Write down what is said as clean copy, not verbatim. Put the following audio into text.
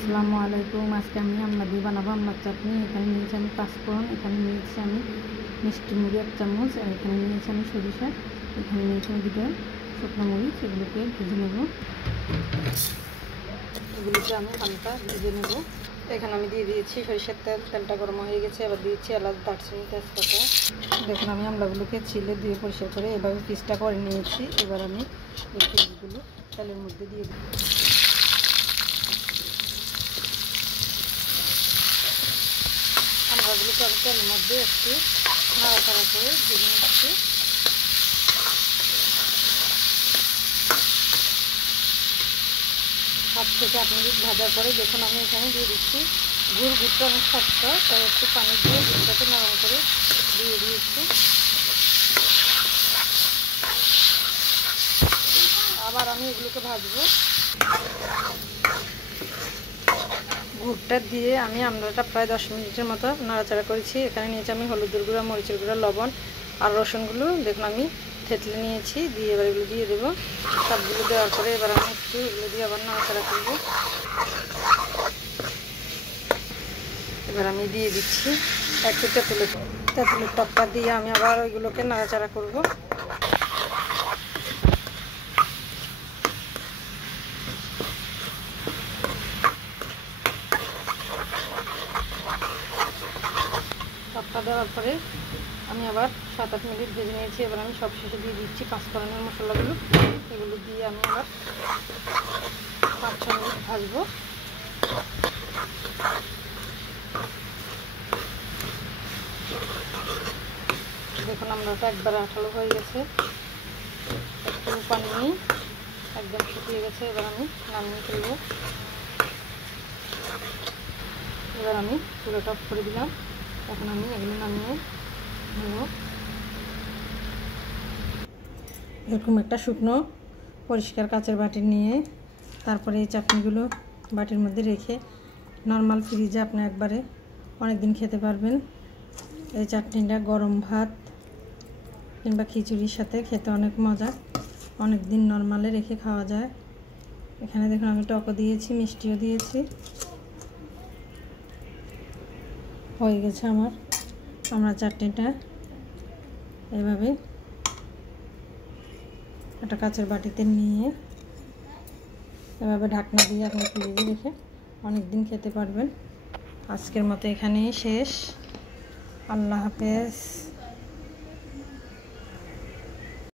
আসসালামু আলাইকুম। আজকে আমি আমলা দিয়ে বানাবো আমলার চাটনি। এখানে নিয়েছি আমি পাঁচফোড়ন, এখানে নিয়েছি আমি মিষ্টি মুড়ি 1 চামচ, আর এখানে নিয়েছি আমি সরিষা, এখানে নিয়েছি আমি 2টা শুকনো মরিচ। এগুলোকে ভেজে নেব। এগুলোকে আমি হালকা ভেজে নেব। এখানে আমি দিয়ে দিয়েছি সরিষার তেল। তেলটা গরম হয়ে গেছে। এবার দিয়েছি এলাচ, দারচিনি, তেজপাতা। দেখুন আমি আমলাগুলোকে ছিলে ধুয়ে পরিষ্কার করে এভাবে পিসটা করে নিয়েছি। এবার আমি এই পিসগুলো তেলের মধ্যে দিয়ে দিই। আমলাগুলোকে আমি তেলের মধ্যে একটু নাড়াচাড়া করে ভেজে নিচ্ছি। হাত থেকে 8 মিনিট ভাজার পরে দেখুন আমি এখানে দিয়ে দিচ্ছি গুড়। গুড়টা অনেক শক্ত, তাই একটু পানি দিয়ে গুড়টাকে নরম করে দিয়ে দিয়েছি। আবার আমি এগুলোকে ভাজবো। গুড়টা দিয়ে আমি আমলাটা প্রায় 10 মিনিটের মতো নাড়াচাড়া করেছি। এখানে নিয়েছি আমি হলুদের গুঁড়া, মরিচের গুঁড়া, লবণ আর রসুনগুলো দেখুন আমি থেতলে নিয়েছি। দিয়ে এবার এগুলো দিয়ে দেবো। সবগুলো দেওয়ার পরে এবার আমি একটু এগুলো দিয়ে আবার নাড়াচাড়া করবো। এবার আমি দিয়ে দিচ্ছি একটু তেঁতুলের টকটা দিয়ে আমি আবার ওইগুলোকে নাড়াচাড়া করব। টকটা দেওয়ার পরে আমি আবার 7-8 মিনিট ভেজে নিয়েছি। এবার আমি সব শেষে দিয়ে দিচ্ছি পাঁচফোড়নের মশলাগুলো। এগুলো দিয়ে আমি আবার 5-6 মিনিট ভাজবো। দেখুন আমরাটা একবার আঠালো হয়ে গেছে, একটু পানি নেই, একদম শুকিয়ে গেছে। এবার আমি নামিয়ে ফেলবো। এবার আমি চুলাটা অফ করে দিলাম। এখন আমি এগুলো নামিয়ে নেব। এরকম একটা শুকনো পরিষ্কার কাচের বাটি নিয়ে তারপরে এই চাটনিগুলো বাটির মধ্যে রেখে নর্মাল ফ্রিজে আপনি একবারে অনেক দিন খেতে পারবেন। এই চাটনিটা গরম ভাত কিংবা খিচুড়ির সাথে খেতে অনেক মজা, অনেক দিন নর্মালে রেখে খাওয়া যায়। এখানে দেখুন আমি টকও দিয়েছি, মিষ্টিও দিয়েছি। হয়ে গেছে আমার চাটনিটা। এভাবে একটা কাচের বাটিতে নিয়ে এভাবে ঢাকনা দিয়ে আপনি ফ্রিজে রেখে অনেক দিন খেতে পারবেন। আজকের মতো এখানেই শেষ। আল্লাহ হাফেজ।